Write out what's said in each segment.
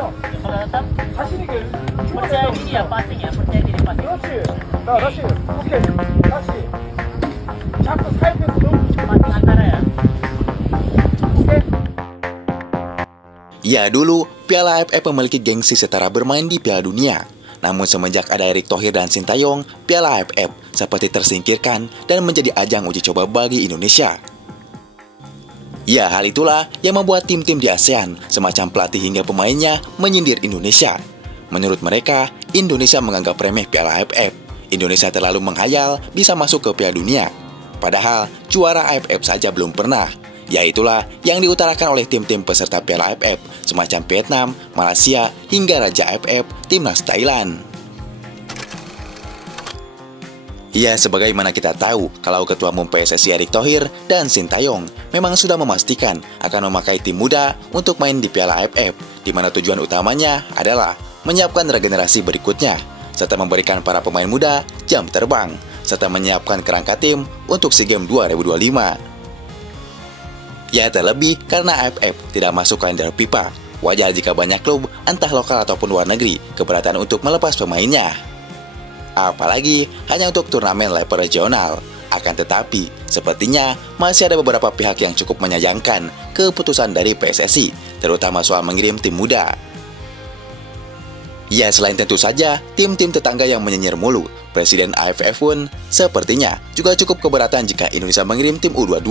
Kalau tetap percaya diri ya, passing ya, percaya diri passing. Passing antara ya. Ya dulu, Piala AFF memiliki gengsi setara bermain di Piala Dunia. Namun semenjak ada Erick Thohir dan Sintayong, Piala AFF seperti tersingkirkan dan menjadi ajang uji coba bagi Indonesia. Ya, hal itulah yang membuat tim-tim di ASEAN, semacam pelatih hingga pemainnya, menyindir Indonesia. Menurut mereka, Indonesia menganggap remeh Piala AFF. Indonesia terlalu menghayal bisa masuk ke Piala Dunia. Padahal, juara AFF saja belum pernah. Ya itulah yang diutarakan oleh tim-tim peserta Piala AFF, semacam Vietnam, Malaysia, hingga Raja AFF, Timnas Thailand. Ya, sebagaimana kita tahu, kalau Ketua Umum PSSI Erick Thohir dan Sintayong memang sudah memastikan akan memakai tim muda untuk main di Piala AFF, di mana tujuan utamanya adalah menyiapkan regenerasi berikutnya, serta memberikan para pemain muda jam terbang, serta menyiapkan kerangka tim untuk SEA Games 2025. Ya, terlebih karena AFF tidak masuk kalender FIFA. Wajar jika banyak klub, entah lokal ataupun luar negeri, keberatan untuk melepas pemainnya. Apalagi hanya untuk turnamen level regional. Akan tetapi, sepertinya masih ada beberapa pihak yang cukup menyayangkan keputusan dari PSSI, terutama soal mengirim tim muda. Ya, selain tentu saja tim-tim tetangga yang menyinyir mulu, Presiden AFF pun sepertinya juga cukup keberatan jika Indonesia mengirim tim U22.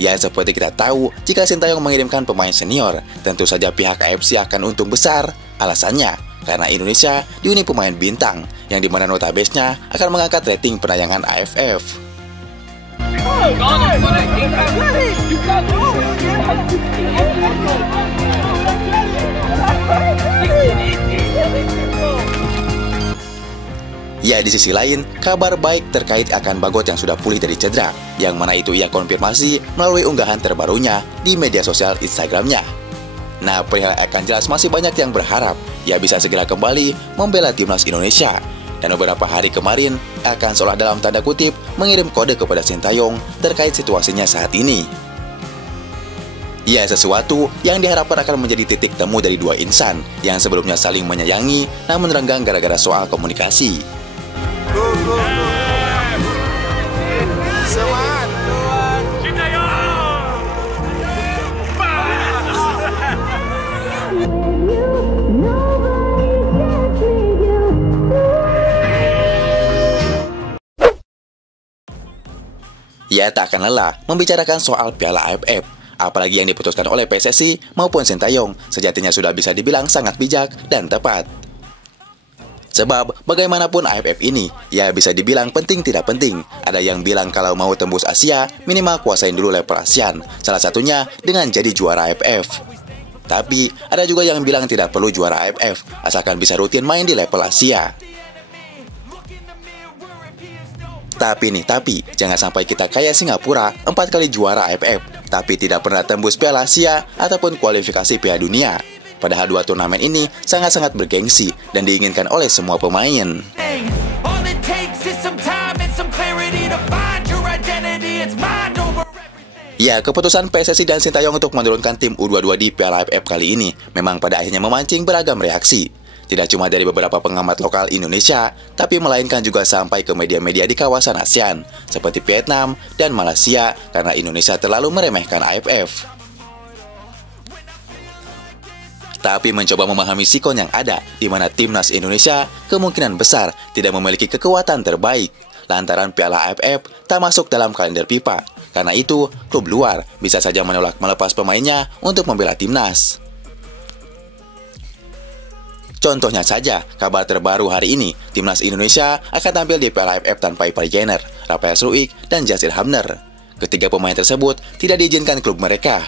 Ya, seperti kita tahu, jika Sintayong mengirimkan pemain senior, tentu saja pihak AFC akan untung besar. Alasannya, karena Indonesia dihuni pemain bintang, yang dimana notabene-nya akan mengangkat rating penayangan AFF. Ya, di sisi lain, kabar baik terkait akan Bagot yang sudah pulih dari cedera, yang mana itu ia konfirmasi melalui unggahan terbarunya di media sosial Instagramnya. Nah, perihal akan jelas masih banyak yang berharap ia bisa segera kembali membela timnas Indonesia. Dan beberapa hari kemarin, akan seolah dalam tanda kutip mengirim kode kepada Sintayong terkait situasinya saat ini. Ya, sesuatu yang diharapkan akan menjadi titik temu dari dua insan yang sebelumnya saling menyayangi namun renggang gara-gara soal komunikasi. Ya, tak akan lelah membicarakan soal Piala AFF, apalagi yang diputuskan oleh PSSI maupun Sintayong sejatinya sudah bisa dibilang sangat bijak dan tepat. Sebab bagaimanapun AFF ini, ya bisa dibilang penting tidak penting. Ada yang bilang kalau mau tembus Asia, minimal kuasain dulu level ASEAN, salah satunya dengan jadi juara AFF. Tapi ada juga yang bilang tidak perlu juara AFF, asalkan bisa rutin main di level Asia. Tapi jangan sampai kita kayak Singapura 4 kali juara AFF, tapi tidak pernah tembus Piala Asia ataupun kualifikasi Piala Dunia. Padahal dua turnamen ini sangat-sangat bergengsi dan diinginkan oleh semua pemain. Ya, keputusan PSSI dan Sintayong untuk menurunkan tim U22 di Piala AFF kali ini memang pada akhirnya memancing beragam reaksi. Tidak cuma dari beberapa pengamat lokal Indonesia, tapi melainkan juga sampai ke media-media di kawasan ASEAN, seperti Vietnam dan Malaysia, karena Indonesia terlalu meremehkan AFF. Tapi mencoba memahami sikon yang ada, di mana timnas Indonesia kemungkinan besar tidak memiliki kekuatan terbaik, lantaran Piala AFF tak masuk dalam kalender FIFA. Karena itu, klub luar bisa saja menolak melepas pemainnya untuk membela timnas. Contohnya saja, kabar terbaru hari ini, timnas Indonesia akan tampil di Piala AFF tanpa Ivar Jenner, Rafael Struijk, dan Jasir Hamner. Ketiga pemain tersebut tidak diizinkan klub mereka.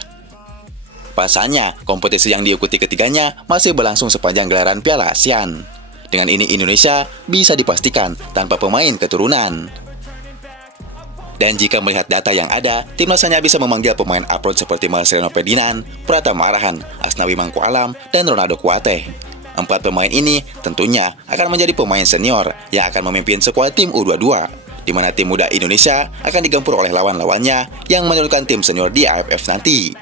Pasalnya, kompetisi yang diikuti ketiganya masih berlangsung sepanjang gelaran Piala ASEAN. Dengan ini Indonesia bisa dipastikan tanpa pemain keturunan. Dan jika melihat data yang ada, timnas hanya bisa memanggil pemain upload seperti Marcelino Ferdinand, Pratama Arhan, Asnawi Mangku Alam, dan Ronaldo Kuateh. 4 pemain ini tentunya akan menjadi pemain senior yang akan memimpin skuad tim U22, di mana tim muda Indonesia akan digempur oleh lawan-lawannya yang menurunkan tim senior di AFF nanti.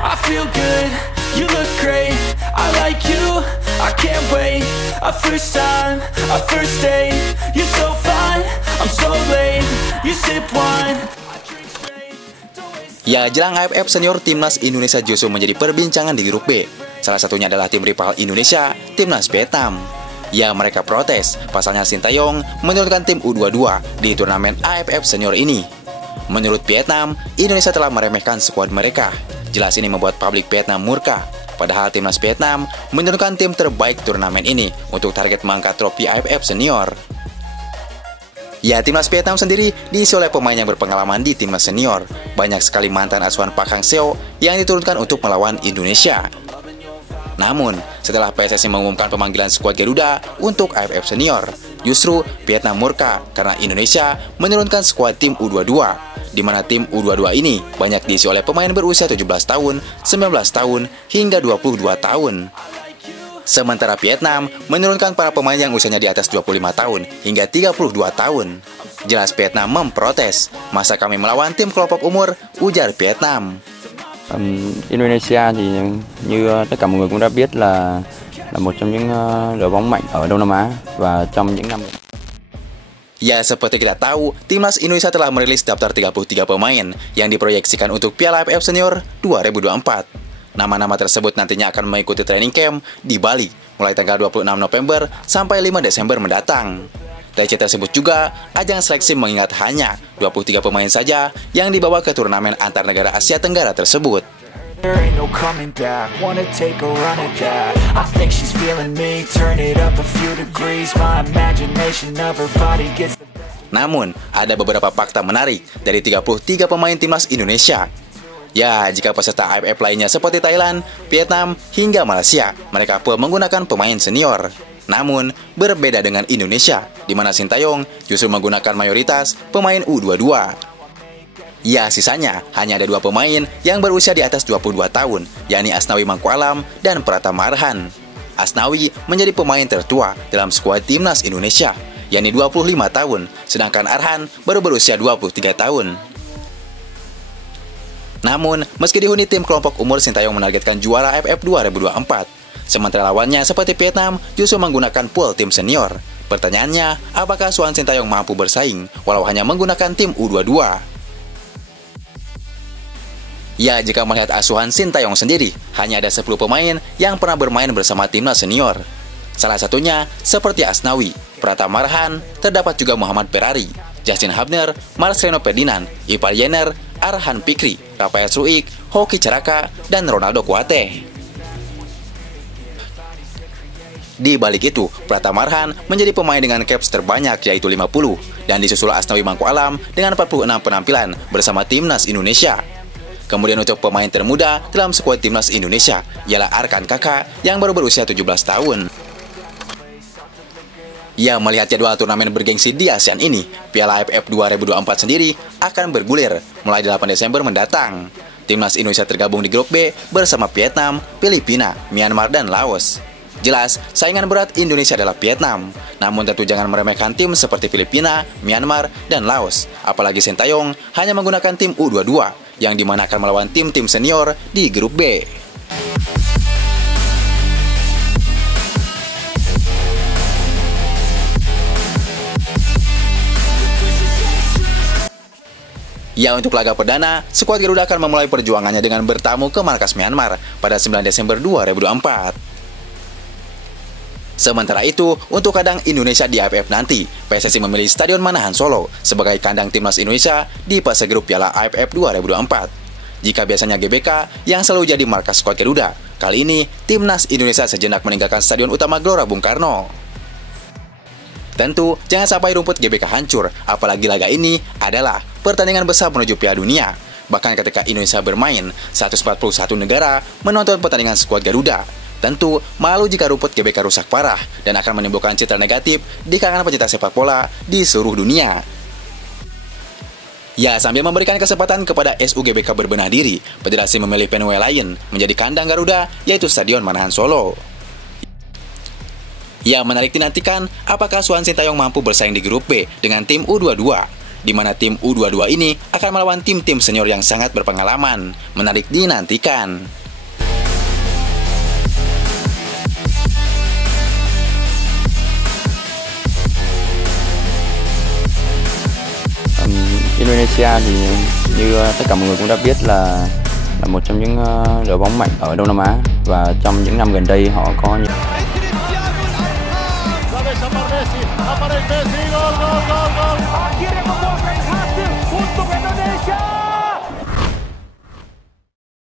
I feel good, you look great, I like you, I can't wait. A first time, a first date, you're so fine, I'm so late. You sip wine, I drink straight. Ya, jelang AFF Senior, Timnas Indonesia justru menjadi perbincangan di grup B. Salah satunya adalah tim rival Indonesia, Timnas Vietnam. Ya, mereka protes, pasalnya Sintayong menurunkan tim U22 di turnamen AFF Senior ini. Menurut Vietnam, Indonesia telah meremehkan skuad mereka. Jelas ini membuat publik Vietnam murka. Padahal timnas Vietnam menurunkan tim terbaik turnamen ini untuk target mengangkat trofi AFF Senior. Ya, timnas Vietnam sendiri diisi oleh pemain yang berpengalaman di timnas senior. Banyak sekali mantan asuhan Park Hang-seo yang diturunkan untuk melawan Indonesia. Namun, setelah PSSI mengumumkan pemanggilan skuad Garuda untuk AFF Senior, justru Vietnam murka karena Indonesia menurunkan skuad tim U22. Di mana tim U22 ini banyak diisi oleh pemain berusia 17 tahun, 19 tahun, hingga 22 tahun. Sementara Vietnam menurunkan para pemain yang usianya di atas 25 tahun hingga 32 tahun. Jelas Vietnam memprotes, masa kami melawan tim kelompok umur, ujar Vietnam. Indonesia thì như tất cả mọi người cũng đã biết là một trong những đội bóng mạnh ở Đông Nam Á và trong những năm. Ya, seperti kita tahu, Timnas Indonesia telah merilis daftar 33 pemain yang diproyeksikan untuk Piala AFF Senior 2024. Nama-nama tersebut nantinya akan mengikuti training camp di Bali mulai tanggal 26 November sampai 5 Desember mendatang. TC tersebut juga ajang seleksi mengingat hanya 23 pemain saja yang dibawa ke turnamen antar negara Asia Tenggara tersebut. There ain't no coming back, wanna take a run at that. I think she's feeling me, turn it up a few degrees. My imagination of her body gets the best. Namun, ada beberapa fakta menarik dari 33 pemain timnas Indonesia. Ya, jika peserta AFF lainnya seperti Thailand, Vietnam, hingga Malaysia, mereka pun menggunakan pemain senior. Namun, berbeda dengan Indonesia, di mana Sintayong justru menggunakan mayoritas pemain U22. Ya, sisanya hanya ada 2 pemain yang berusia di atas 22 tahun, yakni Asnawi Mangkualam dan Pratama Arhan. Asnawi menjadi pemain tertua dalam skuad timnas Indonesia, yakni 25 tahun, sedangkan Arhan baru berusia 23 tahun. Namun, meski dihuni tim kelompok umur, Sintayong menargetkan juara AFF 2024. Sementara lawannya seperti Vietnam justru menggunakan pool tim senior. Pertanyaannya, apakah asuhan Sintayong mampu bersaing walau hanya menggunakan tim U22? Ya, jika melihat asuhan Sintayong sendiri, hanya ada 10 pemain yang pernah bermain bersama timnas senior. Salah satunya seperti Asnawi, Pratama Arhan, terdapat juga Muhammad Ferrari, Justin Hubner, Marcelino Ferdinand, Ipar Jenner, Arhan Fikri, Rafael Struijk, Hoki Caraka, dan Ronaldo Kuate. Di balik itu, Pratama Arhan menjadi pemain dengan caps terbanyak yaitu 50, dan disusul Asnawi Mangkualam dengan 46 penampilan bersama timnas Indonesia. Kemudian untuk pemain termuda dalam skuad timnas Indonesia ialah Arkan Kakak yang baru berusia 17 tahun. Ya, melihat jadwal turnamen bergengsi di ASEAN ini, Piala AFF 2024 sendiri akan bergulir mulai 8 Desember mendatang. Timnas Indonesia tergabung di grup B bersama Vietnam, Filipina, Myanmar, dan Laos. Jelas, saingan berat Indonesia adalah Vietnam. Namun tentu jangan meremehkan tim seperti Filipina, Myanmar, dan Laos. Apalagi Sintayong hanya menggunakan tim U22, yang dimana akan melawan tim-tim senior di grup B. Ya, untuk laga perdana, skuad Garuda akan memulai perjuangannya dengan bertamu ke markas Myanmar pada 9 Desember 2024. Sementara itu, untuk kandang Indonesia di AFF nanti, PSSI memilih Stadion Manahan Solo sebagai kandang timnas Indonesia di fase grup Piala AFF 2024. Jika biasanya GBK yang selalu jadi markas skuad Garuda, kali ini timnas Indonesia sejenak meninggalkan Stadion Utama Gelora Bung Karno. Tentu, jangan sampai rumput GBK hancur, apalagi laga ini adalah pertandingan besar menuju Piala Dunia. Bahkan ketika Indonesia bermain, 141 negara menonton pertandingan skuad Garuda. Tentu, malu jika rumput GBK rusak parah dan akan menimbulkan citra negatif di kalangan pecinta sepak bola di seluruh dunia. Ya, sambil memberikan kesempatan kepada SUGBK berbenah diri, federasi memilih venue lain menjadi kandang Garuda, yaitu Stadion Manahan Solo. Ya, menarik dinantikan apakah asuhan Sintayong mampu bersaing di grup B dengan tim U22. di mana tim U22 ini akan melawan tim-tim senior yang sangat berpengalaman. Menarik dinantikan. Indonesia thì như tất cả mọi người cũng đã biết là một trong những đội bóng mạnh ở Đông Nam Á, và trong những năm gần đây họ có những